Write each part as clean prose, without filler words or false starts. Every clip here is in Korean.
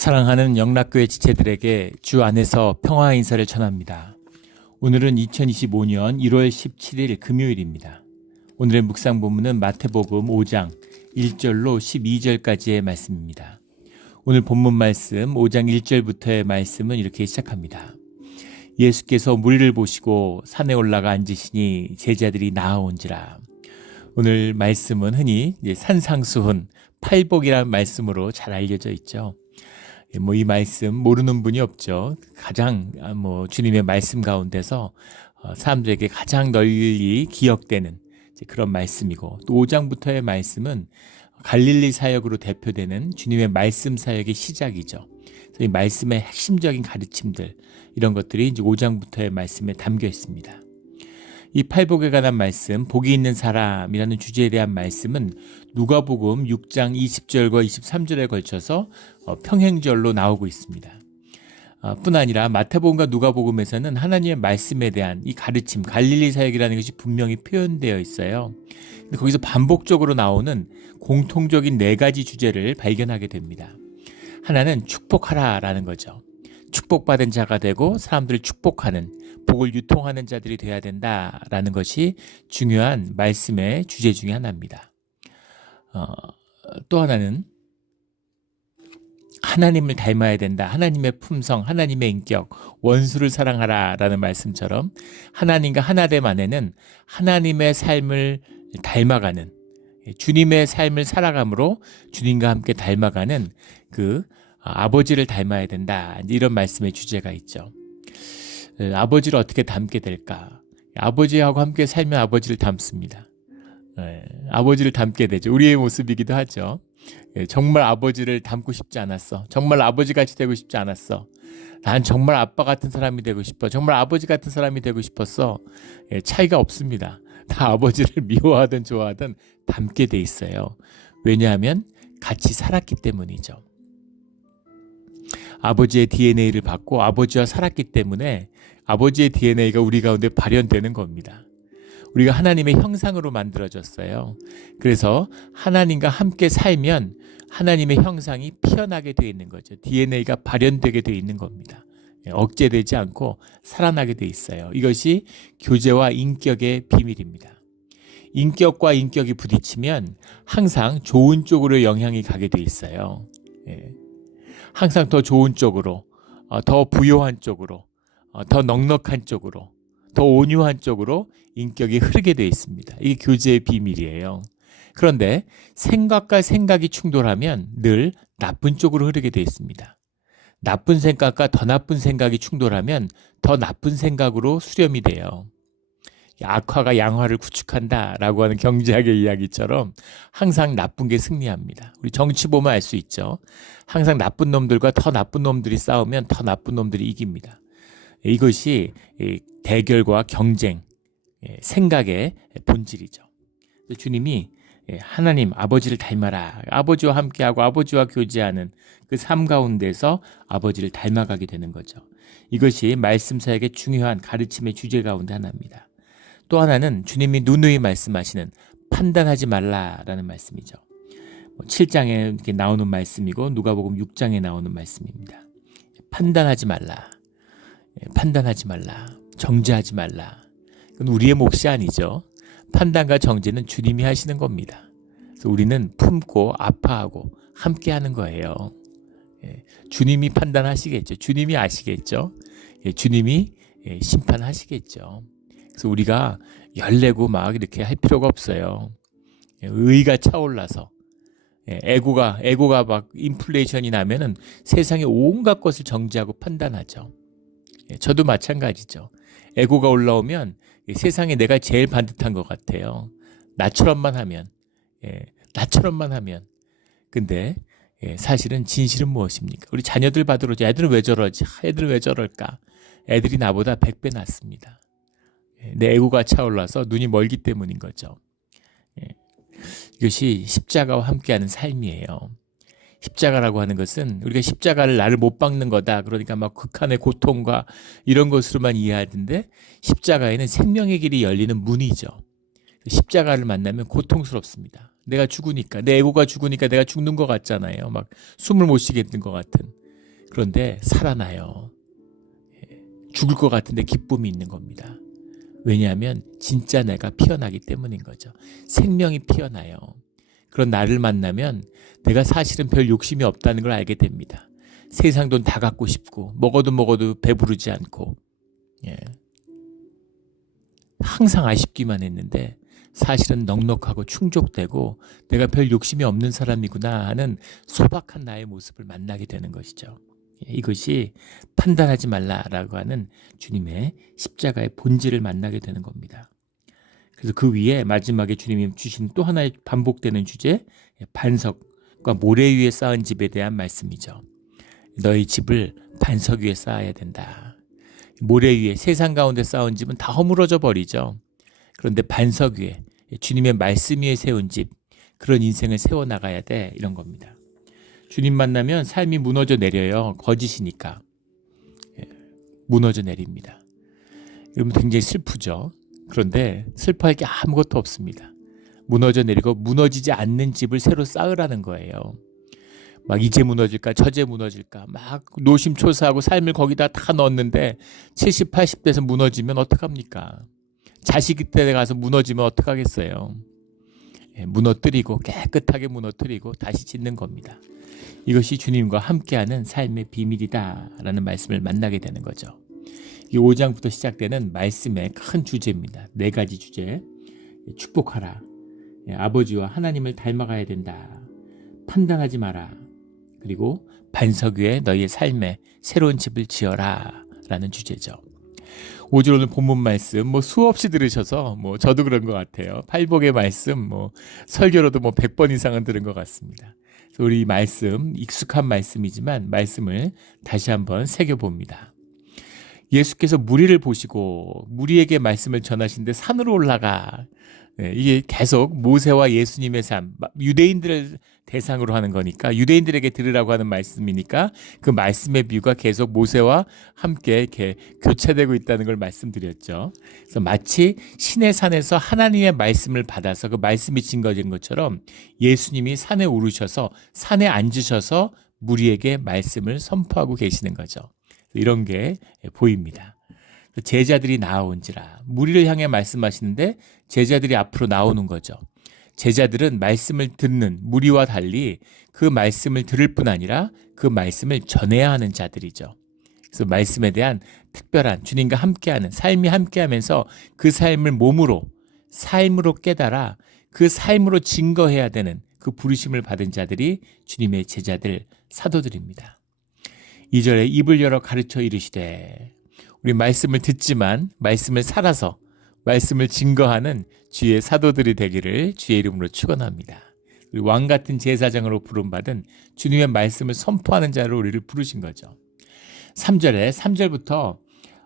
사랑하는 영락교회 지체들에게 주 안에서 평화 인사를 전합니다. 오늘은 2025년 1월 17일 금요일입니다. 오늘의 묵상 본문은 마태복음 5장 1절로 12절까지의 말씀입니다. 오늘 본문 말씀 5장 1절부터의 말씀은 이렇게 시작합니다. 예수께서 무리를 보시고 산에 올라가 앉으시니 제자들이 나아온지라. 오늘 말씀은 흔히 산상수훈, 팔복이라는 말씀으로 잘 알려져 있죠. 이 말씀 모르는 분이 없죠. 가장 주님의 말씀 가운데서 사람들에게 가장 널리 기억되는 그런 말씀이고, 또 5장부터의 말씀은 갈릴리 사역으로 대표되는 주님의 말씀 사역의 시작이죠. 그래서 이 말씀의 핵심적인 가르침들, 이런 것들이 이제 5장부터의 말씀에 담겨 있습니다. 이 팔복에 관한 말씀, 복이 있는 사람이라는 주제에 대한 말씀은 누가복음 6장 20절과 23절에 걸쳐서 평행절로 나오고 있습니다. 뿐 아니라 마태복음과 누가복음에서는 하나님의 말씀에 대한 이 가르침, 갈릴리 사역이라는 것이 분명히 표현되어 있어요. 근데 거기서 반복적으로 나오는 공통적인 4가지 주제를 발견하게 됩니다. 하나는 축복하라라는 거죠. 축복받은 자가 되고 사람들을 축복하는, 복을 유통하는 자들이 되어야 된다라는 것이 중요한 말씀의 주제 중에 하나입니다. 또 하나는 하나님을 닮아야 된다. 하나님의 품성, 하나님의 인격, 원수를 사랑하라라는 말씀처럼 하나님과 하나됨 안에는 하나님의 삶을 닮아가는, 주님의 삶을 살아감으로 주님과 함께 닮아가는 그 아버지를 닮아야 된다. 이런 말씀의 주제가 있죠. 아버지를 어떻게 닮게 될까? 아버지하고 함께 살면 아버지를 닮습니다. 아버지를 닮게 되죠. 우리의 모습이기도 하죠. 정말 아버지를 닮고 싶지 않았어. 정말 아버지같이 되고 싶지 않았어. 난 정말 아빠 같은 사람이 되고 싶어. 정말 아버지 같은 사람이 되고 싶었어. 차이가 없습니다. 다 아버지를 미워하든 좋아하든 닮게 돼 있어요. 왜냐하면 같이 살았기 때문이죠. 아버지의 DNA를 받고 아버지와 살았기 때문에 아버지의 DNA가 우리 가운데 발현되는 겁니다. 우리가 하나님의 형상으로 만들어졌어요. 그래서 하나님과 함께 살면 하나님의 형상이 피어나게 되어 있는 거죠. DNA가 발현되게 되어 있는 겁니다. 억제되지 않고 살아나게 되어 있어요. 이것이 교제와 인격의 비밀입니다. 인격과 인격이 부딪히면 항상 좋은 쪽으로 영향이 가게 되어 있어요. 항상 더 좋은 쪽으로, 더 부요한 쪽으로, 더 넉넉한 쪽으로, 더 온유한 쪽으로 인격이 흐르게 되어 있습니다. 이게 교제의 비밀이에요. 그런데 생각과 생각이 충돌하면 늘 나쁜 쪽으로 흐르게 되어 있습니다. 나쁜 생각과 더 나쁜 생각이 충돌하면 더 나쁜 생각으로 수렴이 돼요. 악화가 양화를 구축한다라고 하는 경제학의 이야기처럼 항상 나쁜 게 승리합니다. 우리 정치 보면 알 수 있죠. 항상 나쁜 놈들과 더 나쁜 놈들이 싸우면 더 나쁜 놈들이 이깁니다. 이것이 대결과 경쟁, 생각의 본질이죠. 주님이 하나님 아버지를 닮아라, 아버지와 함께하고 아버지와 교제하는 그 삶 가운데서 아버지를 닮아가게 되는 거죠. 이것이 말씀 사역의 중요한 가르침의 주제 가운데 하나입니다. 또 하나는 주님이 누누이 말씀하시는 판단하지 말라라는 말씀이죠. 7장에 이렇게 나오는 말씀이고 누가복음 6장에 나오는 말씀입니다. 판단하지 말라. 판단하지 말라. 정죄하지 말라. 그건 우리의 몫이 아니죠. 판단과 정죄는 주님이 하시는 겁니다. 그래서 우리는 품고 아파하고 함께 하는 거예요. 주님이 판단하시겠죠. 주님이 아시겠죠. 주님이 심판하시겠죠. 그래서 우리가 열내고 막 이렇게 할 필요가 없어요. 의가 차올라서 에고가 막 인플레이션이 나면은 세상의 온갖 것을 정죄하고 판단하죠. 저도 마찬가지죠. 에고가 올라오면 세상에 내가 제일 반듯한 것 같아요. 나처럼만 하면. 근데 사실은 진실은 무엇입니까? 우리 자녀들 받으러 애들은 왜 저러지? 애들은 왜 저럴까? 애들이 나보다 100배 낫습니다. 내 에고가 차올라서 눈이 멀기 때문인 거죠. 이것이 십자가와 함께하는 삶이에요. 십자가라고 하는 것은 우리가 십자가를 나를 못 박는 거다. 그러니까 막 극한의 고통과 이런 것으로만 이해하던데 십자가에는 생명의 길이 열리는 문이죠. 십자가를 만나면 고통스럽습니다. 내가 죽으니까, 내 에고가 죽으니까 내가 죽는 것 같잖아요. 막 숨을 못 쉬겠는 것 같은. 그런데 살아나요. 죽을 것 같은데 기쁨이 있는 겁니다. 왜냐하면 진짜 내가 피어나기 때문인 거죠. 생명이 피어나요. 그런 나를 만나면 내가 사실은 별 욕심이 없다는 걸 알게 됩니다. 세상 돈 다 갖고 싶고 먹어도 배부르지 않고 항상 아쉽기만 했는데 사실은 넉넉하고 충족되고 내가 별 욕심이 없는 사람이구나 하는 소박한 나의 모습을 만나게 되는 것이죠. 이것이 판단하지 말라라고 하는 주님의 십자가의 본질을 만나게 되는 겁니다. 그래서 그 위에 마지막에 주님이 주신 또 하나의 반복되는 주제, 반석과 모래 위에 쌓은 집에 대한 말씀이죠. 너희 집을 반석 위에 쌓아야 된다. 모래 위에 세상 가운데 쌓은 집은 다 허물어져 버리죠. 그런데 반석 위에 주님의 말씀 위에 세운 집, 그런 인생을 세워나가야 돼, 이런 겁니다. 주님 만나면 삶이 무너져 내려요. 거짓이니까 무너져 내립니다. 여러분 굉장히 슬프죠. 그런데 슬퍼할 게 아무것도 없습니다. 무너져 내리고 무너지지 않는 집을 새로 쌓으라는 거예요. 막 이제 무너질까 저제 무너질까 막 노심초사하고 삶을 거기다 다 넣었는데 70, 80대에서 무너지면 어떡합니까? 자식이 때 가서 무너지면 어떡하겠어요? 무너뜨리고 깨끗하게 무너뜨리고 다시 짓는 겁니다. 이것이 주님과 함께하는 삶의 비밀이다라는 말씀을 만나게 되는 거죠. 이 5장부터 시작되는 말씀의 큰 주제입니다. 4가지 주제. 축복하라. 아버지와 하나님을 닮아가야 된다. 판단하지 마라. 그리고 반석 위에 너희의 삶에 새로운 집을 지어라 라는 주제죠. 5절 오늘 본문 말씀 수없이 들으셔서 저도 그런 것 같아요. 팔복의 말씀 설교로도 100번 이상은 들은 것 같습니다. 그래서 우리 말씀 익숙한 말씀이지만 말씀을 다시 한번 새겨봅니다. 예수께서 무리를 보시고 무리에게 말씀을 전하시는데 산으로 올라가. 이게 계속 모세와 예수님의 삶, 유대인들을 대상으로 하는 거니까 유대인들에게 들으라고 하는 말씀이니까 그 말씀의 비유가 계속 모세와 함께 이렇게 교차되고 있다는 걸 말씀드렸죠. 그래서 마치 신의 산에서 하나님의 말씀을 받아서 그 말씀이 증거된 것처럼 예수님이 산에 오르셔서 산에 앉으셔서 무리에게 말씀을 선포하고 계시는 거죠. 이런 게 보입니다. 제자들이 나아온지라 무리를 향해 말씀하시는데 제자들이 앞으로 나오는 거죠. 제자들은 말씀을 듣는 무리와 달리 그 말씀을 들을 뿐 아니라 그 말씀을 전해야 하는 자들이죠. 그래서 말씀에 대한 특별한 주님과 함께하는 삶이 함께하면서 그 삶을 몸으로 삶으로 깨달아 그 삶으로 증거해야 되는 그 부르심을 받은 자들이 주님의 제자들 사도들입니다. 2절에 입을 열어 가르쳐 이르시되 우리 말씀을 듣지만 말씀을 살아서 말씀을 증거하는 주의 사도들이 되기를 주의 이름으로 축원합니다. 우리 왕 같은 제사장으로 부름받은 주님의 말씀을 선포하는 자로 우리를 부르신 거죠. 3절부터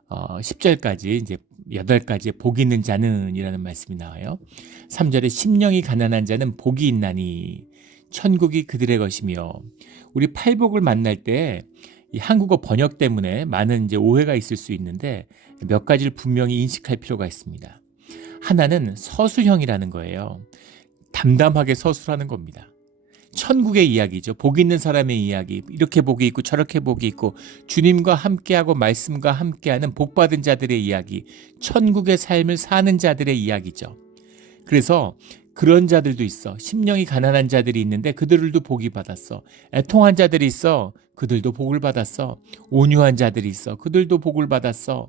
10절까지 이제 8가지의 복이 있는 자는 이라는 말씀이 나와요. 3절에 심령이 가난한 자는 복이 있나니 천국이 그들의 것이며 우리 팔복을 만날 때 이 한국어 번역 때문에 많은 이제 오해가 있을 수 있는데 몇 가지를 분명히 인식할 필요가 있습니다. 하나는 서술형이라는 거예요. 담담하게 서술하는 겁니다. 천국의 이야기죠. 복 있는 사람의 이야기. 이렇게 복이 있고 저렇게 복이 있고 주님과 함께하고 말씀과 함께하는 복받은 자들의 이야기. 천국의 삶을 사는 자들의 이야기죠. 그래서 그런 자들도 있어. 심령이 가난한 자들이 있는데 그들도 복이 받았어. 애통한 자들이 있어. 그들도 복을 받았어. 온유한 자들이 있어. 그들도 복을 받았어.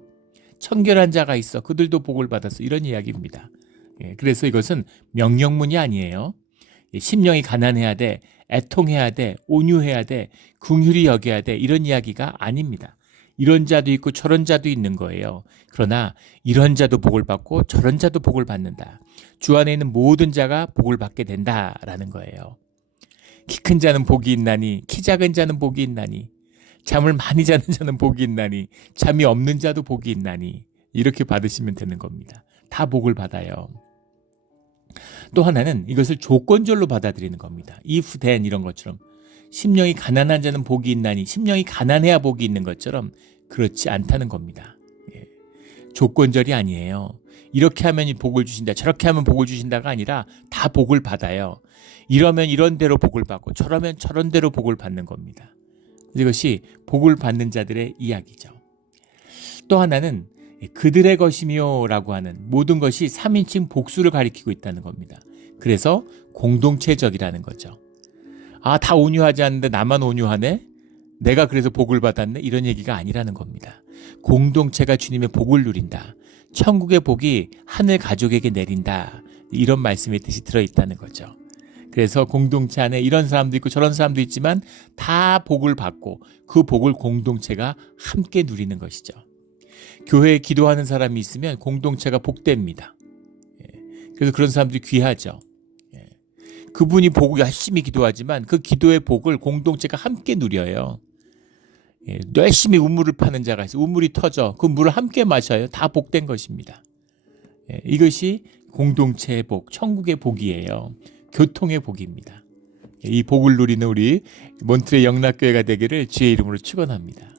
청결한 자가 있어. 그들도 복을 받았어. 이런 이야기입니다. 그래서 이것은 명령문이 아니에요. 심령이 가난해야 돼. 애통해야 돼. 온유해야 돼. 긍휼히 여겨야 돼. 이런 이야기가 아닙니다. 이런 자도 있고 저런 자도 있는 거예요. 그러나 이런 자도 복을 받고 저런 자도 복을 받는다. 주 안에 있는 모든 자가 복을 받게 된다라는 거예요. 키 큰 자는 복이 있나니 키 작은 자는 복이 있나니 잠을 많이 자는 자는 복이 있나니 잠이 없는 자도 복이 있나니 이렇게 받으시면 되는 겁니다. 다 복을 받아요. 또 하나는 이것을 조건절로 받아들이는 겁니다. if then 이런 것처럼 심령이 가난한 자는 복이 있나니 심령이 가난해야 복이 있는 것처럼 그렇지 않다는 겁니다. 조건절이 아니에요. 이렇게 하면 복을 주신다 저렇게 하면 복을 주신다가 아니라 다 복을 받아요. 이러면 이런 대로 복을 받고 저러면 저런 대로 복을 받는 겁니다. 이것이 복을 받는 자들의 이야기죠. 또 하나는 그들의 것이며 라고 하는 모든 것이 3인칭 복수를 가리키고 있다는 겁니다. 그래서 공동체적이라는 거죠. 아, 다 온유하지 않는데 나만 온유하네? 내가 그래서 복을 받았네? 이런 얘기가 아니라는 겁니다. 공동체가 주님의 복을 누린다. 천국의 복이 하늘 가족에게 내린다. 이런 말씀의 뜻이 들어있다는 거죠. 그래서 공동체 안에 이런 사람도 있고 저런 사람도 있지만 다 복을 받고 그 복을 공동체가 함께 누리는 것이죠. 교회에 기도하는 사람이 있으면 공동체가 복됩니다. 그래서 그런 사람들이 귀하죠. 그분이 복을 열심히 기도하지만 그 기도의 복을 공동체가 함께 누려요. 열심히 우물을 파는 자가 있어요. 우물이 터져 그 물을 함께 마셔요. 다 복된 것입니다. 이것이 공동체의 복, 천국의 복이에요. 교통의 복입니다. 이 복을 누리는 우리 몬트레 영락교회가 되기를 주의 이름으로 축원합니다.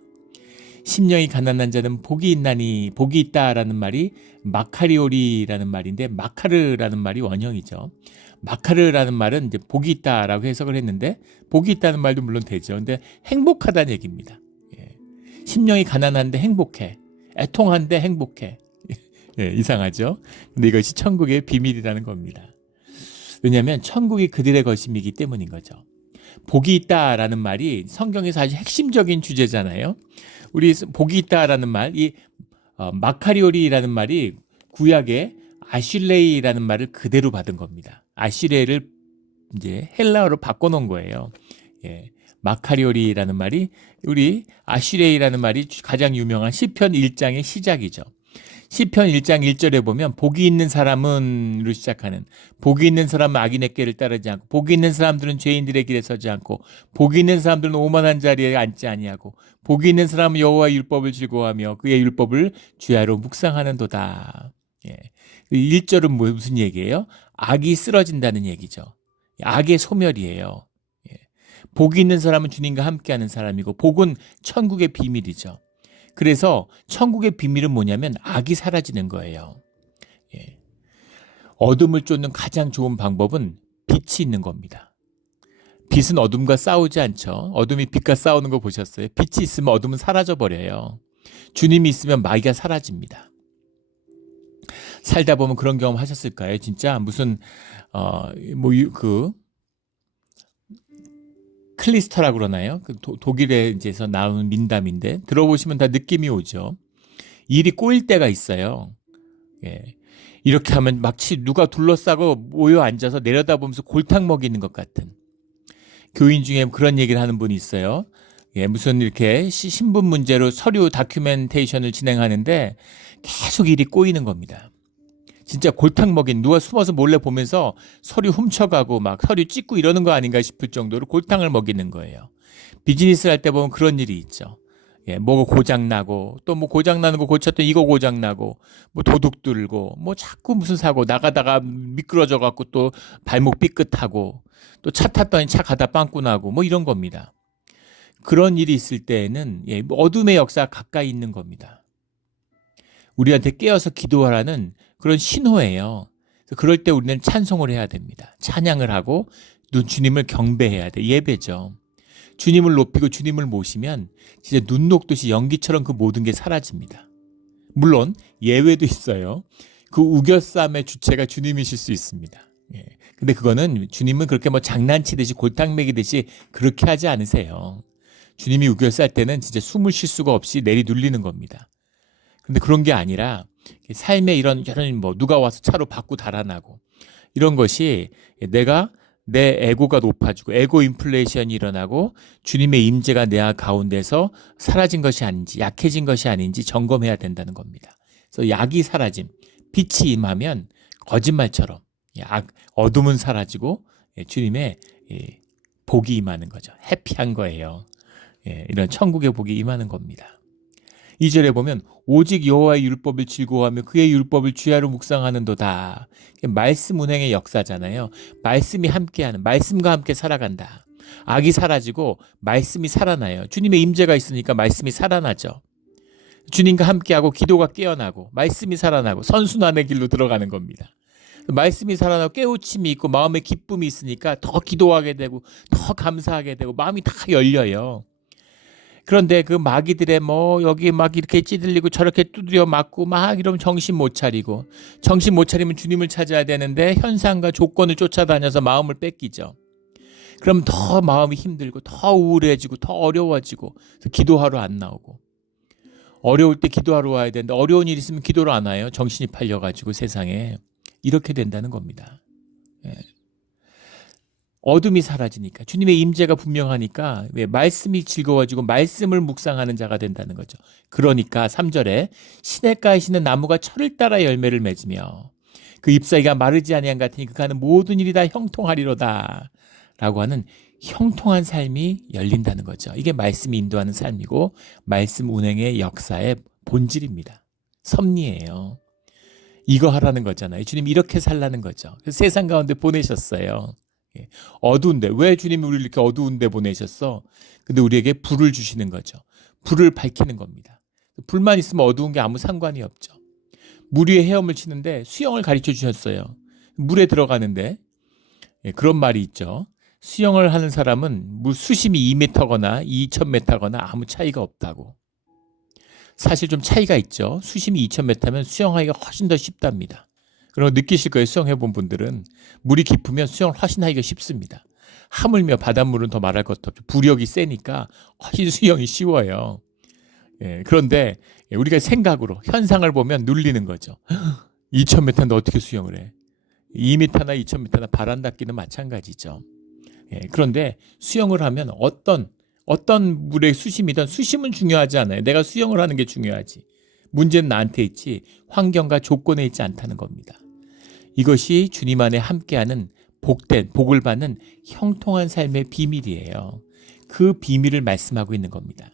심령이 가난한 자는 복이 있나니, 복이 있다라는 말이 마카리오리라는 말인데, 마카르라는 말이 원형이죠. 마카르라는 말은 이제 복이 있다라고 해석을 했는데, 복이 있다는 말도 물론 되죠. 근데 행복하다는 얘기입니다. 심령이 가난한데 행복해, 애통한데 행복해. 이상하죠? 근데 이것이 천국의 비밀이라는 겁니다. 왜냐하면 천국이 그들의 것임이기 때문인 거죠. 복이 있다라는 말이 성경에서 아주 핵심적인 주제잖아요. 우리 복이 있다라는 말, 이 마카리오리라는 말이 구약의 아슐레이라는 말을 그대로 받은 겁니다. 아슐레이를 이제 헬라어로 바꿔놓은 거예요. 마카리오리라는 말이 우리 아슐레이라는 말이 가장 유명한 시편 1장의 시작이죠. 시편 1장 1절에 보면 복이 있는 사람은로 시작하는, 복이 있는 사람은 악인의 꾀를 따르지 않고, 복이 있는 사람들은 죄인들의 길에 서지 않고, 복이 있는 사람들은 오만한 자리에 앉지 아니하고, 복이 있는 사람은 여호와의 율법을 즐거워하며 그의 율법을 주야로 묵상하는도다. 1절은 무슨 얘기예요? 악이 쓰러진다는 얘기죠. 악의 소멸이에요. 복이 있는 사람은 주님과 함께하는 사람이고, 복은 천국의 비밀이죠. 그래서 천국의 비밀은 뭐냐면 악이 사라지는 거예요. 어둠을 쫓는 가장 좋은 방법은 빛이 있는 겁니다. 빛은 어둠과 싸우지 않죠. 어둠이 빛과 싸우는 거 보셨어요? 빛이 있으면 어둠은 사라져버려요. 주님이 있으면 마귀가 사라집니다. 살다 보면 그런 경험 하셨을까요? 진짜 무슨 클리스터라고 그러나요? 독일에서 나오는 민담인데 들어보시면 다 느낌이 오죠. 일이 꼬일 때가 있어요. 이렇게 하면 마치 누가 둘러싸고 모여 앉아서 내려다보면서 골탕 먹이는 것 같은. 교인 중에 그런 얘기를 하는 분이 있어요. 무슨 이렇게 신분 문제로 서류 다큐멘테이션을 진행하는데 계속 일이 꼬이는 겁니다. 진짜 골탕 먹인, 누가 숨어서 몰래 보면서 서류 훔쳐가고 막 서류 찍고 이러는 거 아닌가 싶을 정도로 골탕을 먹이는 거예요. 비즈니스를 할 때 보면 그런 일이 있죠. 뭐가 고장나고, 또 뭐 고장나는 거 고쳤더니 이거 고장나고, 뭐 도둑 들고, 뭐 자꾸 무슨 사고, 나가다가 미끄러져갖고 또 발목 삐끗하고, 또 차 탔더니 차 가다 빵꾸 나고, 뭐 이런 겁니다. 그런 일이 있을 때에는 어둠의 역사가 가까이 있는 겁니다. 우리한테 깨어서 기도하라는 그런 신호예요. 그럴 때 우리는 찬송을 해야 됩니다. 찬양을 하고 주님을 경배해야 돼. 예배죠. 주님을 높이고 주님을 모시면 진짜 눈 녹듯이 연기처럼 그 모든 게 사라집니다. 물론 예외도 있어요. 그 우겨쌈의 주체가 주님이실 수 있습니다. 근데 그거는 주님은 그렇게 뭐 장난치듯이 골탕 먹이듯이 그렇게 하지 않으세요. 주님이 우겨쌀 때는 진짜 숨을 쉴 수가 없이 내리눌리는 겁니다. 근데 그런 게 아니라 삶에 이런 뭐 누가 와서 차로 받고 달아나고 이런 것이 내 에고가 높아지고 에고 인플레이션이 일어나고 주님의 임재가 내 가운데서 사라진 것이 아닌지 약해진 것이 아닌지 점검해야 된다는 겁니다. 그래서 약이 사라짐, 빛이 임하면 거짓말처럼 어둠은 사라지고 주님의 복이 임하는 거죠. 해피한 거예요. 이런 천국의 복이 임하는 겁니다. 2절에 보면 오직 여호와의 율법을 즐거워하며 그의 율법을 주야로 묵상하는도다. 말씀 운행의 역사잖아요. 말씀이 함께하는, 말씀과 함께 살아간다. 악이 사라지고 말씀이 살아나요. 주님의 임재가 있으니까 말씀이 살아나죠. 주님과 함께하고 기도가 깨어나고 말씀이 살아나고 선순환의 길로 들어가는 겁니다. 말씀이 살아나고 깨우침이 있고 마음의 기쁨이 있으니까 더 기도하게 되고 더 감사하게 되고 마음이 다 열려요. 그런데 그 마귀들의 뭐 여기 막 이렇게 찌들리고 저렇게 두드려 맞고 막 이러면 정신 못 차리고, 정신 못 차리면 주님을 찾아야 되는데 현상과 조건을 쫓아다녀서 마음을 뺏기죠. 그럼 더 마음이 힘들고 더 우울해지고 더 어려워지고 기도하러 안 나오고, 어려울 때 기도하러 와야 되는데 어려운 일 있으면 기도를 안 와요. 정신이 팔려가지고 세상에. 이렇게 된다는 겁니다. 예. 어둠이 사라지니까, 주님의 임재가 분명하니까 말씀이 즐거워지고 말씀을 묵상하는 자가 된다는 거죠. 그러니까 3절에 시냇가에 있는 나무가 철을 따라 열매를 맺으며 그 잎사귀가 마르지 아니한 같으니 그가 하는 모든 일이 다 형통하리로다 라고 하는 형통한 삶이 열린다는 거죠. 이게 말씀이 인도하는 삶이고 말씀 운행의 역사의 본질입니다. 섭리예요. 이거 하라는 거잖아요. 주님이 이렇게 살라는 거죠. 그래서 세상 가운데 보내셨어요. 어두운데, 왜 주님이 우리를 이렇게 어두운데 보내셨어? 근데 우리에게 불을 주시는 거죠. 불을 밝히는 겁니다. 불만 있으면 어두운 게 아무 상관이 없죠. 물 위에 헤엄을 치는데 수영을 가르쳐 주셨어요. 물에 들어가는데, 그런 말이 있죠. 수영을 하는 사람은 물 수심이 2m거나 2000m거나 아무 차이가 없다고. 사실 좀 차이가 있죠. 수심이 2000m면 수영하기가 훨씬 더 쉽답니다. 그리고 느끼실 거예요. 수영해 본 분들은 물이 깊으면 수영을 훨씬 하기가 쉽습니다. 하물며 바닷물은 더 말할 것도 없죠. 부력이 세니까 훨씬 수영이 쉬워요. 그런데 우리가 생각으로 현상을 보면 눌리는 거죠. 2000m인데 어떻게 수영을 해? 2m나 2000m나 바람 닿기는 마찬가지죠. 그런데 수영을 하면 어떤 물의 수심이든 수심은 중요하지 않아요. 내가 수영을 하는 게 중요하지. 문제는 나한테 있지 환경과 조건에 있지 않다는 겁니다. 이것이 주님 안에 함께하는 복된, 복을 받는 형통한 삶의 비밀이에요. 그 비밀을 말씀하고 있는 겁니다.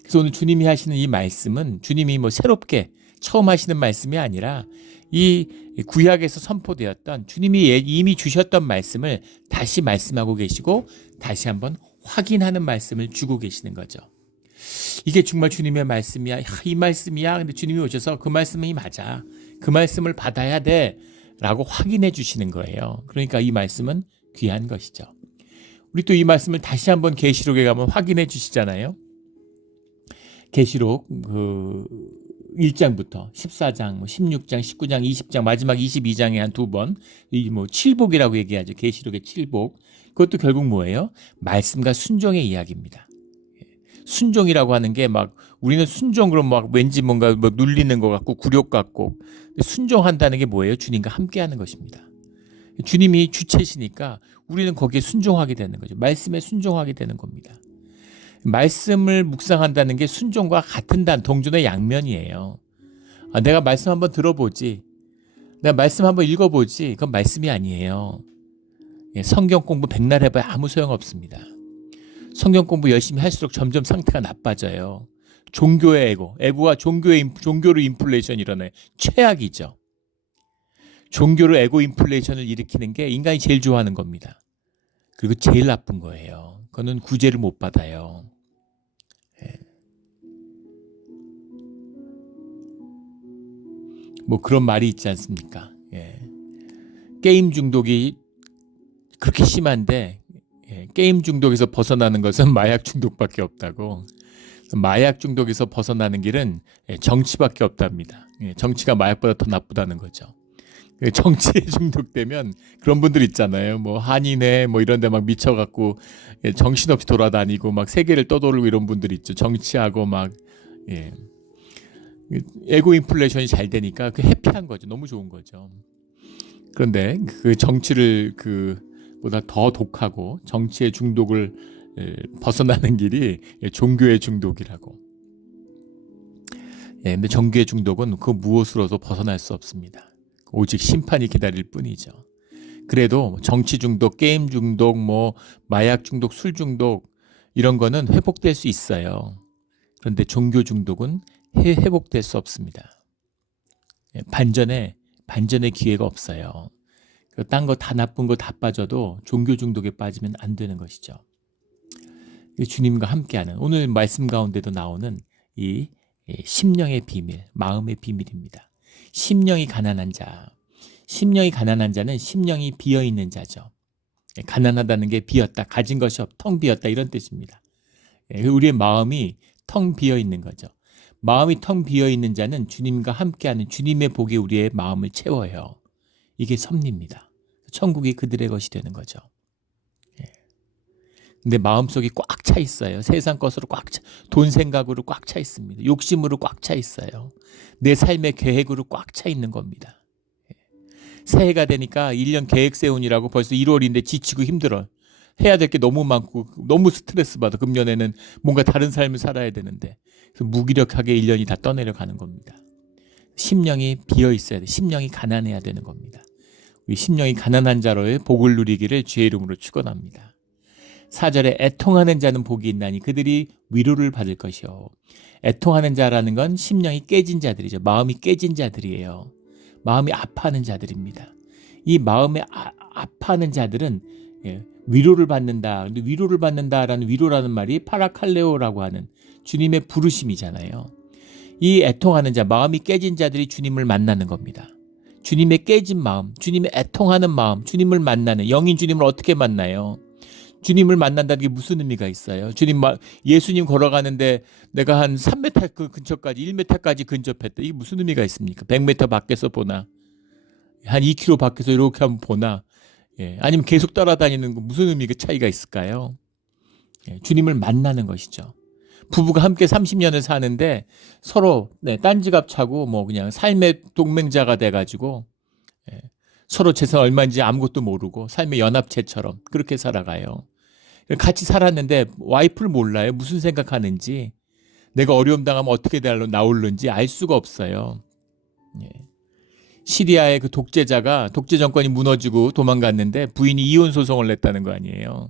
그래서 오늘 주님이 하시는 이 말씀은 주님이 뭐 새롭게 처음 하시는 말씀이 아니라 이 구약에서 선포되었던 주님이 이미 주셨던 말씀을 다시 말씀하고 계시고 다시 한번 확인하는 말씀을 주고 계시는 거죠. 이게 정말 주님의 말씀이야, 이 말씀이야. 근데 주님이 오셔서 그 말씀이 맞아, 그 말씀을 받아야 돼 라고 확인해 주시는 거예요. 그러니까 이 말씀은 귀한 것이죠. 우리 또 이 말씀을 다시 한번 계시록에 가면 확인해 주시잖아요. 계시록 1장부터 14장, 16장, 19장, 20장, 마지막 22장에 한 두 번, 이 칠복이라고 얘기하죠. 계시록의 칠복. 그것도 결국 뭐예요? 말씀과 순종의 이야기입니다. 순종이라고 하는 게 막 우리는 순종 그럼 막 왠지 뭔가 뭐 눌리는 것 같고 굴욕 같고, 순종한다는 게 뭐예요? 주님과 함께하는 것입니다. 주님이 주체시니까 우리는 거기에 순종하게 되는 거죠. 말씀에 순종하게 되는 겁니다. 말씀을 묵상한다는 게 순종과 같은 동전의 양면이에요. 내가 말씀 한번 들어보지, 내가 말씀 한번 읽어보지, 그건 말씀이 아니에요. 성경 공부 백날 해봐야 아무 소용없습니다. 성경 공부 열심히 할수록 점점 상태가 나빠져요. 종교의 에고가 종교로 인플레이션이 일어나요. 최악이죠. 종교로 에고 인플레이션을 일으키는 게 인간이 제일 좋아하는 겁니다. 그리고 제일 나쁜 거예요. 그거는 구제를 못 받아요. 뭐 그런 말이 있지 않습니까? 게임 중독이 그렇게 심한데 게임 중독에서 벗어나는 것은 마약 중독밖에 없다고. 마약 중독에서 벗어나는 길은 정치밖에 없답니다. 정치가 마약보다 더 나쁘다는 거죠. 정치에 중독되면 그런 분들 있잖아요. 뭐 한인회 뭐 이런 데 막 미쳐갖고 정신없이 돌아다니고 막 세계를 떠돌고 이런 분들 있죠. 정치하고 막 에고 인플레이션이 잘 되니까 그 해피한 거죠. 너무 좋은 거죠. 그런데 그 정치를 보다 더 독하고 정치의 중독을 벗어나는 길이 종교의 중독이라고. 근데 종교의 중독은 그 무엇으로도 벗어날 수 없습니다. 오직 심판이 기다릴 뿐이죠. 그래도 정치 중독, 게임 중독, 뭐 마약 중독, 술 중독 이런 거는 회복될 수 있어요. 그런데 종교 중독은 회복될 수 없습니다. 반전의 기회가 없어요. 딴 거 다 나쁜 거 다 빠져도 종교 중독에 빠지면 안 되는 것이죠. 주님과 함께하는 오늘 말씀 가운데도 나오는 이 심령의 비밀, 마음의 비밀입니다. 심령이 가난한 자는 심령이 비어있는 자죠. 가난하다는 게 비었다, 가진 것이 텅 비었다 이런 뜻입니다. 우리의 마음이 텅 비어 있는 거죠. 마음이 텅 비어 있는 자는 주님과 함께하는 주님의 복이 우리의 마음을 채워요. 이게 섭리입니다. 천국이 그들의 것이 되는 거죠. 근데 마음속이 꽉 차 있어요. 세상 것으로 돈 생각으로 꽉 차 있습니다. 욕심으로 꽉 차 있어요. 내 삶의 계획으로 꽉 차 있는 겁니다. 새해가 되니까 1년 계획 세우느라고 벌써 1월인데 지치고 힘들어. 해야 될 게 너무 많고 너무 스트레스 받아. 금년에는 뭔가 다른 삶을 살아야 되는데 그래서 무기력하게 1년이 다 떠내려 가는 겁니다. 심령이 비어 있어야 돼. 심령이 가난해야 되는 겁니다. 우리 심령이 가난한 자로의 복을 누리기를 주의 이름으로 축원합니다. 4절에 애통하는 자는 복이 있나니 그들이 위로를 받을 것이요. 애통하는 자라는 건 심령이 깨진 자들이죠. 마음이 깨진 자들이에요. 마음이 아파하는 자들입니다. 이 마음에 아파하는 자들은 위로를 받는다. 근데 위로를 받는다라는 위로라는 말이 파라칼레오라고 하는 주님의 부르심이잖아요. 이 애통하는 자, 마음이 깨진 자들이 주님을 만나는 겁니다. 주님의 깨진 마음, 주님의 애통하는 마음, 주님을 만나는 영인 주님을 어떻게 만나요? 주님을 만난다는 게 무슨 의미가 있어요? 예수님 걸어가는데 내가 한 3m 그 근처까지 1m까지 근접했다. 이게 무슨 의미가 있습니까? 100m 밖에서 보나 한 2km 밖에서 이렇게 한번 보나 아니면 계속 따라다니는 거 무슨 의미가 차이가 있을까요? 주님을 만나는 것이죠. 부부가 함께 30년을 사는데 서로 딴지갑 차고 뭐 그냥 삶의 동맹자가 돼가지고 서로 재산 얼마인지 아무것도 모르고 삶의 연합체처럼 그렇게 살아가요. 같이 살았는데 와이프를 몰라요. 무슨 생각하는지, 내가 어려움 당하면 어떻게 나올는지 알 수가 없어요. 시리아의 그 독재자가 독재 정권이 무너지고 도망갔는데 부인이 이혼 소송을 냈다는 거 아니에요.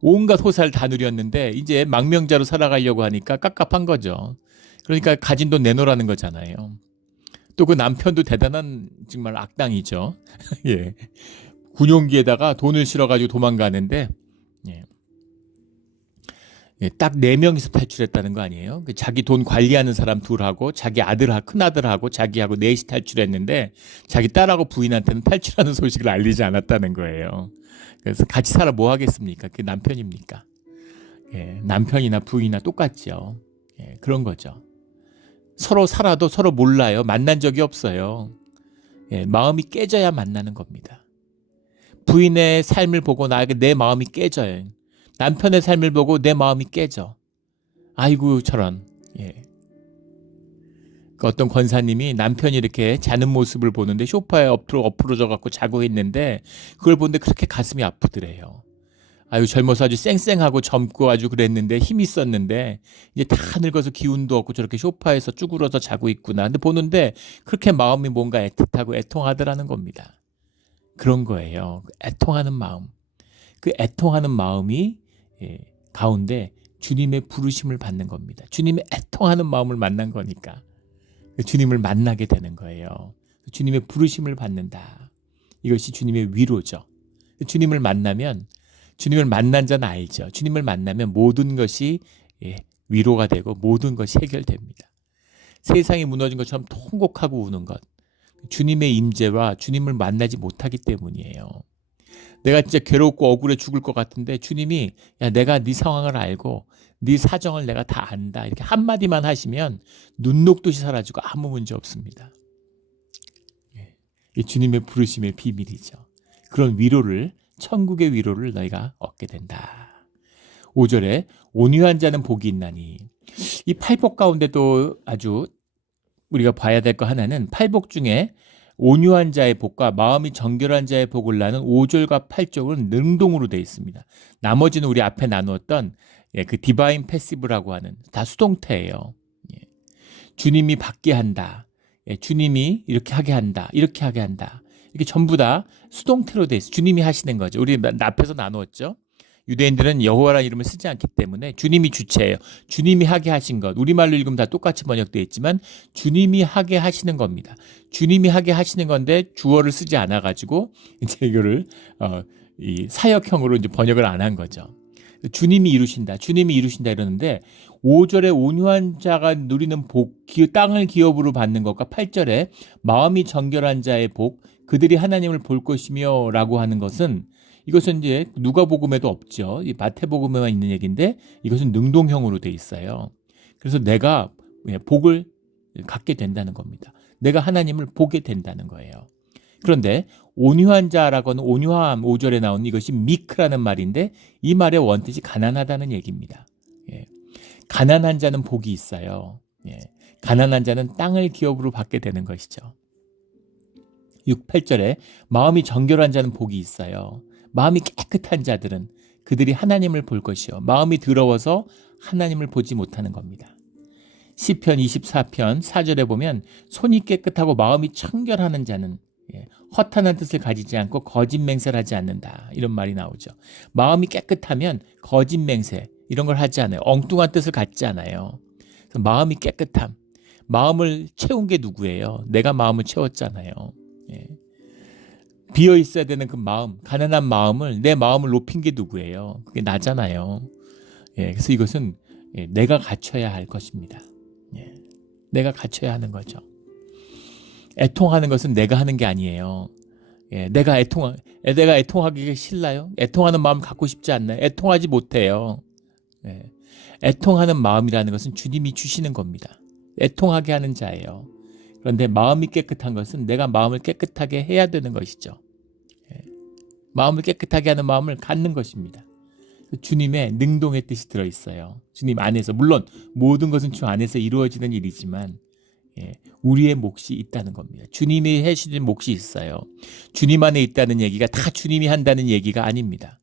온갖 호사를 다 누렸는데 이제 망명자로 살아가려고 하니까 깝깝한 거죠. 그러니까 가진 돈 내놓으라는 거잖아요. 또 그 남편도 대단한 정말 악당이죠. 군용기에다가 돈을 실어가지고 도망가는데 딱 4명이서 탈출했다는 거 아니에요. 자기 돈 관리하는 사람 둘하고 자기 큰아들하고 자기하고 넷이 탈출했는데 자기 딸하고 부인한테는 탈출하는 소식을 알리지 않았다는 거예요. 그래서 같이 살아 뭐 하겠습니까? 그게 남편입니까? 남편이나 부인이나 똑같죠. 그런 거죠. 서로 살아도 서로 몰라요. 만난 적이 없어요. 마음이 깨져야 만나는 겁니다. 부인의 삶을 보고 내 마음이 깨져요. 남편의 삶을 보고 내 마음이 깨져. 아이고 저런. 그 어떤 권사님이 남편이 이렇게 자는 모습을 보는데 소파에 엎으러져 갖고 자고 있는데 그걸 보는데 그렇게 가슴이 아프더래요. 아유 젊어서 아주 쌩쌩하고 젊고 아주 그랬는데 힘이 있었는데 이제 다 늙어서 기운도 없고 저렇게 소파에서 쭈그러져 자고 있구나. 근데 보는데 그렇게 마음이 뭔가 애틋하고 애통하더라는 겁니다. 그런 거예요. 애통하는 마음. 그 애통하는 마음이 가운데 주님의 부르심을 받는 겁니다. 주님의 애통하는 마음을 만난 거니까 주님을 만나게 되는 거예요. 주님의 부르심을 받는다. 이것이 주님의 위로죠. 주님을 만나면, 주님을 만난 자는 알죠. 주님을 만나면 모든 것이 위로가 되고 모든 것이 해결됩니다. 세상이 무너진 것처럼 통곡하고 우는 것, 주님의 임재와 주님을 만나지 못하기 때문이에요. 내가 진짜 괴롭고 억울해 죽을 것 같은데 주님이 내가 네 상황을 알고 네 사정을 내가 다 안다. 이렇게 한마디만 하시면 눈 녹듯이 사라지고 아무 문제 없습니다. 이 주님의 부르심의 비밀이죠. 그런 위로를, 천국의 위로를 너희가 얻게 된다. 5절에 온유한 자는 복이 있나니, 이 팔복 가운데도 아주 우리가 봐야 될 거 하나는 팔복 중에 온유한 자의 복과 마음이 정결한 자의 복을 나눈 5절과 8절은 능동으로 되어 있습니다. 나머지는 우리 앞에 나누었던 그 디바인 패시브라고 하는 다 수동태예요. 주님이 받게 한다. 주님이 이렇게 하게 한다. 이렇게 하게 한다. 이게 전부 다 수동태로 되어 있어요. 주님이 하시는 거죠. 우리 앞에서 나누었죠. 유대인들은 여호와라는 이름을 쓰지 않기 때문에 주님이 주체예요. 주님이 하게 하신 것. 우리말로 읽으면 다 똑같이 번역되어 있지만 주님이 하게 하시는 겁니다. 주님이 하게 하시는 건데 주어를 쓰지 않아가지고 이제 이거를 이 사역형으로 이제 번역을 안 한 거죠. 주님이 이루신다. 주님이 이루신다 이러는데 5절에 온유한 자가 누리는 복, 땅을 기업으로 받는 것과 8절에 마음이 정결한 자의 복, 그들이 하나님을 볼 것이며 라고 하는 것은 이것은 이제 누가복음에도 없죠. 이 마태복음에만 있는 얘기인데 이것은 능동형으로 돼 있어요. 그래서 내가 복을 갖게 된다는 겁니다. 내가 하나님을 보게 된다는 거예요. 그런데 온유한 자라고는 온유함 5절에 나오는 이것이 미크라는 말인데 이 말의 원뜻이 가난하다는 얘기입니다. 가난한 자는 복이 있어요. 가난한 자는 땅을 기업으로 받게 되는 것이죠. 6, 8절에 마음이 정결한 자는 복이 있어요. 마음이 깨끗한 자들은 그들이 하나님을 볼 것이요. 마음이 더러워서 하나님을 보지 못하는 겁니다. 시편 24편 4절에 보면 손이 깨끗하고 마음이 청결하는 자는 허탄한 뜻을 가지지 않고 거짓 맹세를 하지 않는다. 이런 말이 나오죠. 마음이 깨끗하면 거짓 맹세 이런 걸 하지 않아요. 엉뚱한 뜻을 갖지 않아요. 그래서 마음이 깨끗함. 마음을 채운 게 누구예요? 내가 마음을 채웠잖아요. 비어 있어야 되는 그 마음, 가난한 마음을 내 마음을 높인 게 누구예요? 그게 나잖아요. 그래서 이것은 내가 갖춰야 할 것입니다. 내가 갖춰야 하는 거죠. 애통하는 것은 내가 하는 게 아니에요. 내가 애통하기 싫나요? 애통하는 마음 갖고 싶지 않나요? 애통하지 못해요. 애통하는 마음이라는 것은 주님이 주시는 겁니다. 애통하게 하는 자예요. 그런데 마음이 깨끗한 것은 내가 마음을 깨끗하게 해야 되는 것이죠. 마음을 깨끗하게 하는 마음을 갖는 것입니다. 주님의 능동의 뜻이 들어있어요. 주님 안에서, 물론 모든 것은 주 안에서 이루어지는 일이지만 우리의 몫이 있다는 겁니다. 주님이 해주신 몫이 있어요. 주님 안에 있다는 얘기가 다 주님이 한다는 얘기가 아닙니다.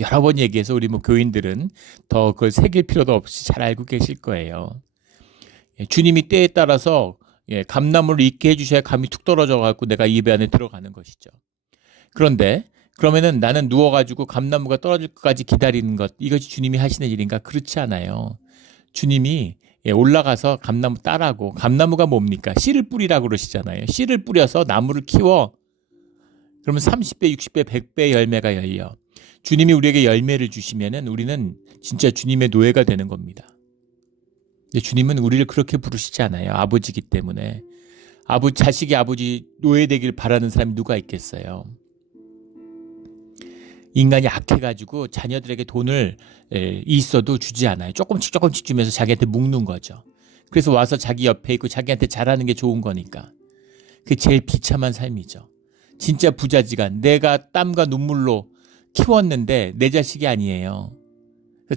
여러 번 얘기해서 우리 교인들은 더 그걸 새길 필요도 없이 잘 알고 계실 거예요. 주님이 때에 따라서 감나무를 익게 해주셔야 감이 툭 떨어져갖고 내가 입에 안에 들어가는 것이죠. 그런데 그러면은 나는 누워가지고 감나무가 떨어질 것까지 기다리는 것, 이것이 주님이 하시는 일인가? 그렇지 않아요. 주님이 올라가서 감나무 따라고, 감나무가 뭡니까? 씨를 뿌리라고 그러시잖아요. 씨를 뿌려서 나무를 키워. 그러면 30배, 60배, 100배의 열매가 열려. 주님이 우리에게 열매를 주시면은 우리는 진짜 주님의 노예가 되는 겁니다. 근데 주님은 우리를 그렇게 부르시지 않아요. 아버지기 때문에. 자식이 아버지 노예되길 바라는 사람이 누가 있겠어요? 인간이 악해가지고 자녀들에게 돈을 있어도 주지 않아요. 조금씩 주면서 자기한테 묶는 거죠. 그래서 와서 자기 옆에 있고 자기한테 잘하는 게 좋은 거니까. 그게 제일 비참한 삶이죠. 진짜 부자지간 내가 땀과 눈물로 키웠는데 내 자식이 아니에요.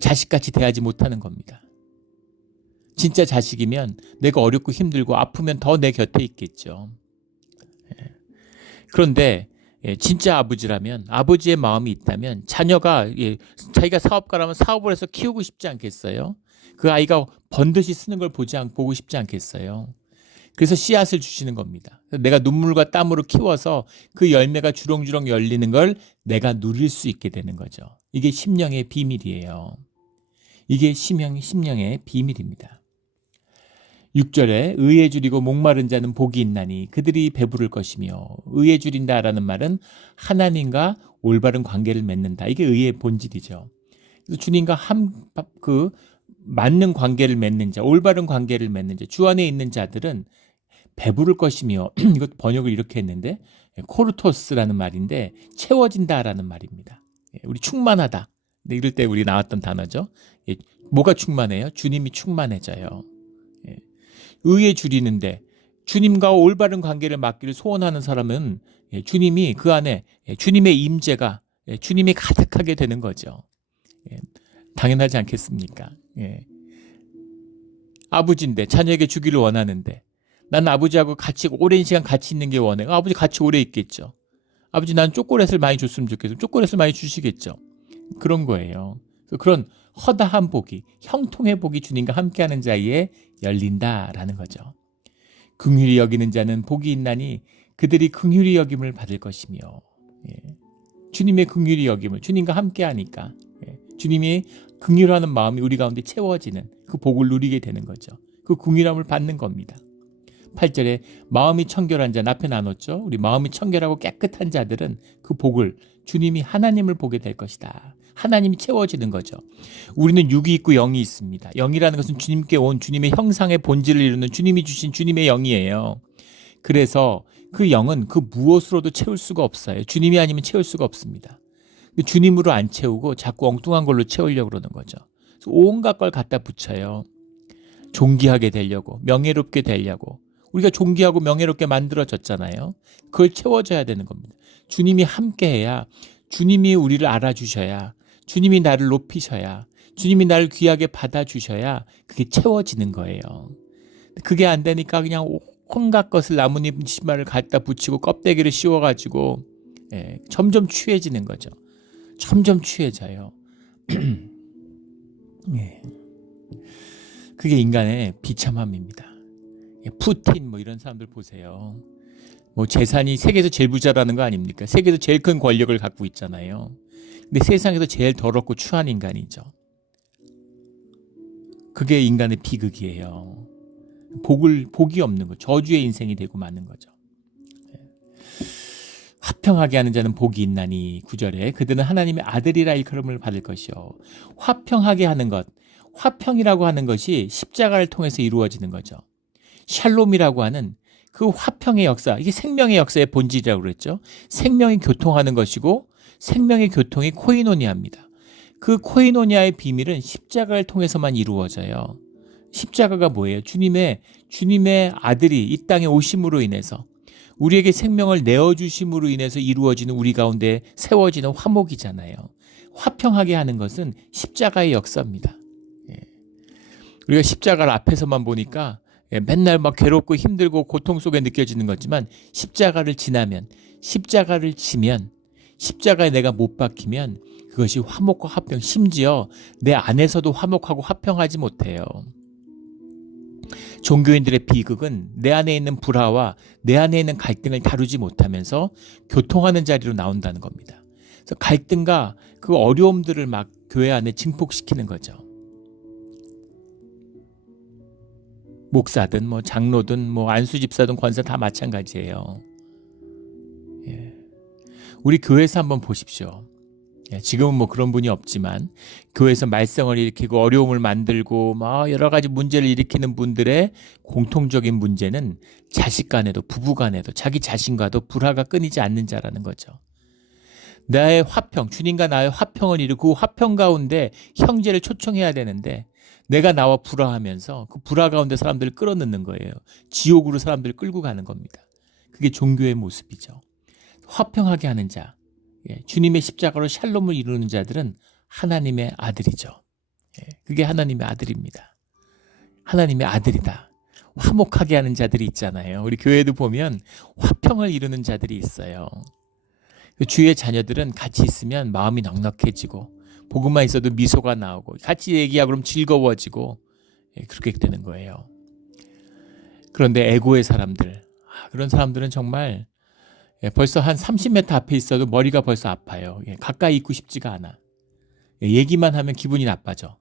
자식같이 대하지 못하는 겁니다. 진짜 자식이면 내가 어렵고 힘들고 아프면 더 내 곁에 있겠죠. 그런데 진짜 아버지라면, 아버지의 마음이 있다면 자녀가 자기가 사업가라면 사업을 해서 키우고 싶지 않겠어요? 그 아이가 번듯이 쓰는 걸 보고 싶지 않겠어요? 그래서 씨앗을 주시는 겁니다. 내가 눈물과 땀으로 키워서 그 열매가 주렁주렁 열리는 걸 내가 누릴 수 있게 되는 거죠. 이게 심령의 비밀이에요. 이게 심령의 비밀입니다. 6절에 의에 줄이고 목마른 자는 복이 있나니 그들이 배부를 것이며, 의에 줄인다라는 말은 하나님과 올바른 관계를 맺는다. 이게 의의 본질이죠. 그래서 주님과 맞는 관계를 맺는 자, 올바른 관계를 맺는 자, 주 안에 있는 자들은 배부를 것이며, 이것 번역을 이렇게 했는데 코르토스라는 말인데 채워진다라는 말입니다. 우리 충만하다. 이럴 때 우리 나왔던 단어죠. 뭐가 충만해요? 주님이 충만해져요. 의에 줄이는데 주님과 올바른 관계를 맺기를 소원하는 사람은 주님이 그 안에 주님의 임재가 주님이 가득하게 되는 거죠. 당연하지 않겠습니까? 아버지인데 자녀에게 주기를 원하는데 난 아버지하고 같이 오랜 시간 같이 있는 게 원해. 아버지 같이 오래 있겠죠. 아버지 난 초콜릿을 많이 줬으면 좋겠어. 초콜릿을 많이 주시겠죠. 그런 거예요. 그런 허다한 복이, 형통의 복이 주님과 함께하는 자에 열린다라는 거죠. 긍휼히 여기는 자는 복이 있나니 그들이 긍휼히 여김을 받을 것이며, 주님의 긍휼히 여김을, 주님과 함께하니까 주님이 긍휼하는 마음이 우리 가운데 채워지는 그 복을 누리게 되는 거죠. 그 긍휼함을 받는 겁니다. 8절에 마음이 청결한 자, 앞에 나눴죠. 우리 마음이 청결하고 깨끗한 자들은 그 복을, 주님이 하나님을 보게 될 것이다. 하나님이 채워지는 거죠. 우리는 육이 있고 영이 있습니다. 영이라는 것은 주님께 온 주님의 형상의 본질을 이루는 주님이 주신 주님의 영이에요. 그래서 그 영은 그 무엇으로도 채울 수가 없어요. 주님이 아니면 채울 수가 없습니다. 주님으로 안 채우고 자꾸 엉뚱한 걸로 채우려고 그러는 거죠. 그래서 온갖 걸 갖다 붙여요. 존귀하게 되려고, 명예롭게 되려고. 우리가 존귀하고 명예롭게 만들어졌잖아요. 그걸 채워줘야 되는 겁니다. 주님이 함께해야, 주님이 우리를 알아주셔야, 주님이 나를 높이셔야, 주님이 나를 귀하게 받아주셔야 그게 채워지는 거예요. 그게 안 되니까 그냥 온갖 것을 나뭇잎 신발을 갖다 붙이고 껍데기를 씌워가지고 점점 취해지는 거죠. 점점 취해져요. 그게 인간의 비참함입니다. 푸틴 뭐 이런 사람들 보세요. 뭐 재산이 세계에서 제일 부자라는 거 아닙니까? 세계에서 제일 큰 권력을 갖고 있잖아요. 근데 세상에서 제일 더럽고 추한 인간이죠. 그게 인간의 비극이에요. 복이 없는 거, 저주의 인생이 되고 마는 거죠. 화평하게 하는 자는 복이 있나니 9절에 그들은 하나님의 아들이라 일컬음을 받을 것이요. 화평하게 하는 것, 화평이라고 하는 것이 십자가를 통해서 이루어지는 거죠. 샬롬이라고 하는 그 화평의 역사, 이게 생명의 역사의 본질이라고 그랬죠. 생명이 교통하는 것이고 생명의 교통이 코이노니아입니다. 그 코이노니아의 비밀은 십자가를 통해서만 이루어져요. 십자가가 뭐예요? 주님의 아들이 이 땅에 오심으로 인해서 우리에게 생명을 내어주심으로 인해서 이루어지는 우리 가운데 세워지는 화목이잖아요. 화평하게 하는 것은 십자가의 역사입니다. 우리가 십자가를 앞에서만 보니까 맨날 막 괴롭고 힘들고 고통 속에 느껴지는 거지만 십자가를 지나면, 십자가를 지면, 십자가에 내가 못 박히면 그것이 화목과 화평, 심지어 내 안에서도 화목하고 화평하지 못해요. 종교인들의 비극은 내 안에 있는 불화와 내 안에 있는 갈등을 다루지 못하면서 교통하는 자리로 나온다는 겁니다. 그래서 갈등과 그 어려움들을 막 교회 안에 증폭시키는 거죠. 목사든 뭐 장로든 뭐 안수집사든 권사 다 마찬가지예요. 우리 교회에서 한번 보십시오. 지금은 뭐 그런 분이 없지만 교회에서 말썽을 일으키고 어려움을 만들고 막 여러 가지 문제를 일으키는 분들의 공통적인 문제는 자식 간에도 부부 간에도 자기 자신과도 불화가 끊이지 않는 자라는 거죠. 나의 화평, 주님과 나의 화평을 이루고 그 화평 가운데 형제를 초청해야 되는데 내가 나와 불화하면서 그 불화 가운데 사람들을 끌어넣는 거예요. 지옥으로 사람들을 끌고 가는 겁니다. 그게 종교의 모습이죠. 화평하게 하는 자, 주님의 십자가로 샬롬을 이루는 자들은 하나님의 아들이죠. 그게 하나님의 아들입니다. 하나님의 아들이다. 화목하게 하는 자들이 있잖아요. 우리 교회도 보면 화평을 이루는 자들이 있어요. 주위의 자녀들은 같이 있으면 마음이 넉넉해지고 복음만 있어도 미소가 나오고 같이 얘기하고 그럼 즐거워지고 그렇게 되는 거예요. 그런데 에고의 사람들, 그런 사람들은 정말 벌써 한 30m 앞에 있어도 머리가 벌써 아파요. 가까이 있고 싶지가 않아. 얘기만 하면 기분이 나빠져.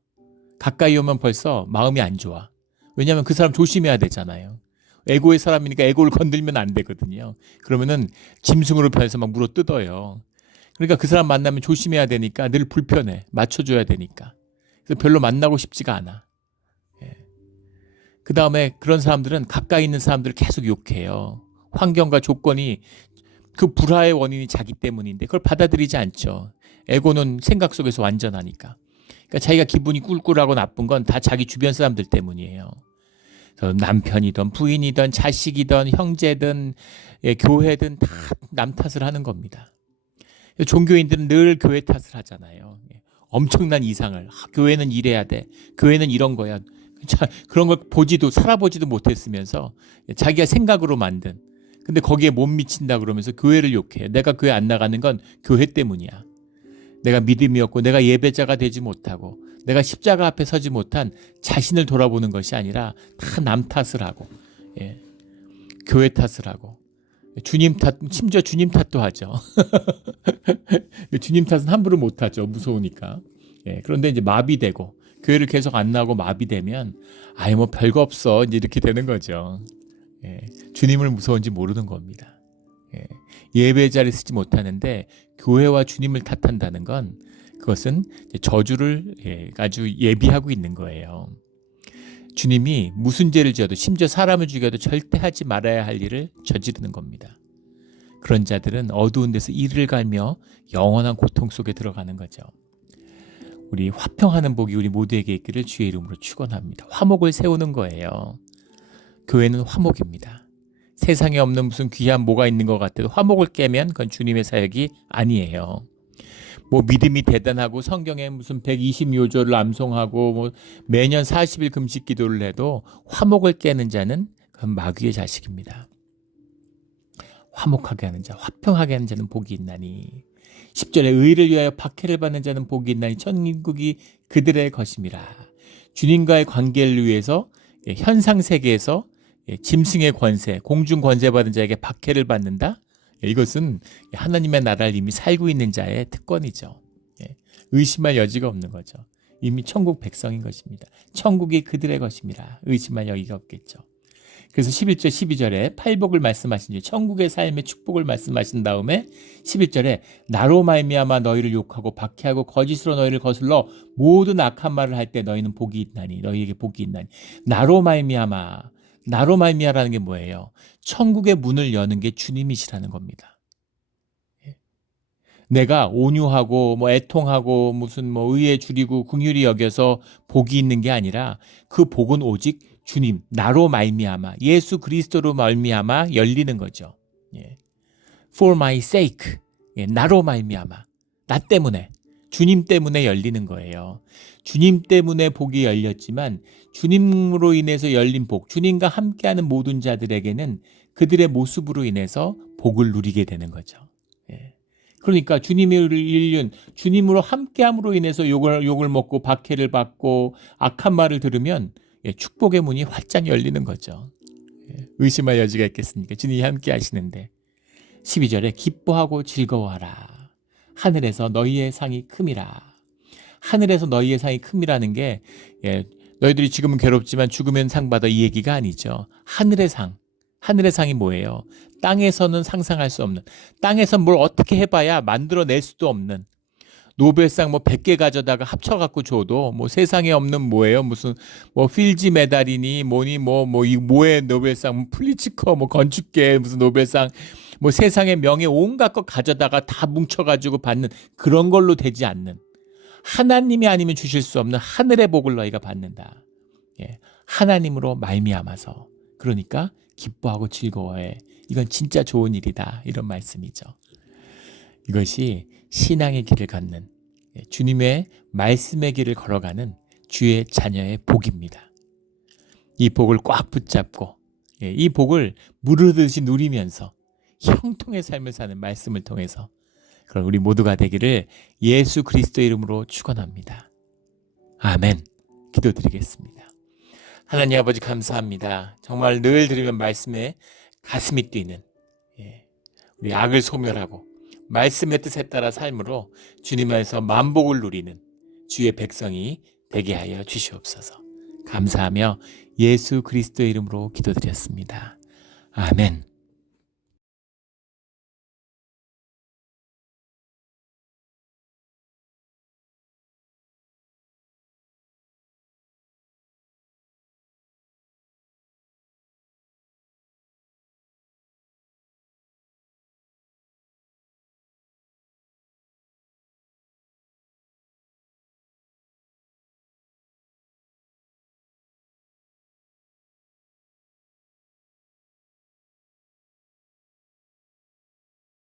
가까이 오면 벌써 마음이 안 좋아. 왜냐하면 그 사람 조심해야 되잖아요. 에고의 사람이니까 에고를 건들면 안 되거든요. 그러면은 짐승으로 변해서 막 물어 뜯어요. 그러니까 그 사람 만나면 조심해야 되니까 늘 불편해. 맞춰줘야 되니까. 그래서 별로 만나고 싶지가 않아. 그 다음에 그런 사람들은 가까이 있는 사람들을 계속 욕해요. 환경과 조건이 그 불화의 원인이 자기 때문인데 그걸 받아들이지 않죠. 에고는 생각 속에서 완전하니까. 그러니까 자기가 기분이 꿀꿀하고 나쁜 건 다 자기 주변 사람들 때문이에요. 남편이든 부인이든 자식이든 형제든 교회든 다 남 탓을 하는 겁니다. 종교인들은 늘 교회 탓을 하잖아요. 엄청난 이상을. 교회는 이래야 돼. 교회는 이런 거야. 그런 걸 보지도 살아보지도 못했으면서 자기가 생각으로 만든. 근데 거기에 못 미친다 그러면서 교회를 욕해요. 내가 교회 안 나가는 건 교회 때문이야. 내가 믿음이 없고 내가 예배자가 되지 못하고 내가 십자가 앞에 서지 못한 자신을 돌아보는 것이 아니라 다 남 탓을 하고 교회 탓을 하고 주님 탓, 심지어 주님 탓도 하죠. 주님 탓은 함부로 못하죠. 무서우니까. 그런데 이제 마비되고 교회를 계속 안 나오고 마비되면 아예 뭐 별거 없어 이제 이렇게 되는 거죠. 주님을 무서운지 모르는 겁니다. 예배자를 쓰지 못하는데 교회와 주님을 탓한다는 건 그것은 저주를 아주 예비하고 있는 거예요. 주님이 무슨 죄를 지어도 심지어 사람을 죽여도 절대 하지 말아야 할 일을 저지르는 겁니다. 그런 자들은 어두운 데서 이를 갈며 영원한 고통 속에 들어가는 거죠. 우리 화평하는 복이 우리 모두에게 있기를 주의 이름으로 축원합니다. 화목을 세우는 거예요. 교회는 화목입니다. 세상에 없는 무슨 귀한 뭐가 있는 것 같아도 화목을 깨면 그건 주님의 사역이 아니에요. 뭐 믿음이 대단하고 성경에 무슨 120요절을 암송하고 뭐 매년 40일 금식 기도를 해도 화목을 깨는 자는 그건 마귀의 자식입니다. 화목하게 하는 자, 화평하게 하는 자는 복이 있나니 10절에 의를 위하여 박해를 받는 자는 복이 있나니 천국이 그들의 것임이라. 주님과의 관계를 위해서 현상 세계에서 짐승의 권세, 공중 권세 받은 자에게 박해를 받는다? 이것은 하나님의 나라를 이미 살고 있는 자의 특권이죠. 의심할 여지가 없는 거죠. 이미 천국 백성인 것입니다. 천국이 그들의 것입니다. 의심할 여지가 없겠죠. 그래서 11절 12절에 팔복을 말씀하신 뒤에 천국의 삶의 축복을 말씀하신 다음에 11절에 나로 말미암아 너희를 욕하고 박해하고 거짓으로 너희를 거슬러 모든 악한 말을 할 때 너희는 복이 있나니 너희에게 복이 있나니. 나로 말미암아라는 게 뭐예요? 천국의 문을 여는 게 주님이시라는 겁니다. 내가 온유하고 뭐 애통하고 무슨 뭐 의에 줄이고 긍휼히 여겨서 복이 있는 게 아니라 그 복은 오직 주님, 나로 말미암아, 예수 그리스도로 말미암아 열리는 거죠. For my sake, 나로 말미암아, 나 때문에, 주님 때문에 열리는 거예요. 주님 때문에 복이 열렸지만 주님으로 인해서 열린 복, 주님과 함께하는 모든 자들에게는 그들의 모습으로 인해서 복을 누리게 되는 거죠. 그러니까 주님으로 함께함으로 인해서 욕을 먹고 박해를 받고 악한 말을 들으면 축복의 문이 활짝 열리는 거죠. 의심할 여지가 있겠습니까? 주님이 함께 하시는데. 12절에 기뻐하고 즐거워하라. 하늘에서 너희의 상이 큼이라. 하늘에서 너희의 상이 큼이라는 게 너희들이 지금은 괴롭지만 죽으면 상 받아 이 얘기가 아니죠. 하늘의 상이 뭐예요? 땅에서는 상상할 수 없는, 땅에서 뭘 어떻게 해봐야 만들어낼 수도 없는, 노벨상 뭐 100개 가져다가 합쳐갖고 줘도 뭐 세상에 없는 뭐예요? 무슨 뭐 필지 메달이니 뭐니 이 뭐의 노벨상, 플리츠커 뭐 건축계 무슨 노벨상, 뭐 세상의 명예 온갖 것 가져다가 다 뭉쳐가지고 받는 그런 걸로 되지 않는, 하나님이 아니면 주실 수 없는 하늘의 복을 너희가 받는다. 하나님으로 말미암아서. 그러니까 기뻐하고 즐거워해. 이건 진짜 좋은 일이다. 이런 말씀이죠. 이것이 신앙의 길을 걷는, 주님의 말씀의 길을 걸어가는 주의 자녀의 복입니다. 이 복을 꽉 붙잡고 이 복을 무르듯이 누리면서 형통의 삶을 사는 말씀을 통해서 그럼 우리 모두가 되기를 예수 그리스도의 이름으로 축원합니다. 아멘. 기도드리겠습니다. 하나님 아버지 감사합니다. 정말 늘 들으면 말씀에 가슴이 뛰는 우리 악을 소멸하고 말씀의 뜻에 따라 삶으로 주님 안에서 만복을 누리는 주의 백성이 되게 하여 주시옵소서. 감사하며 예수 그리스도의 이름으로 기도드렸습니다. 아멘.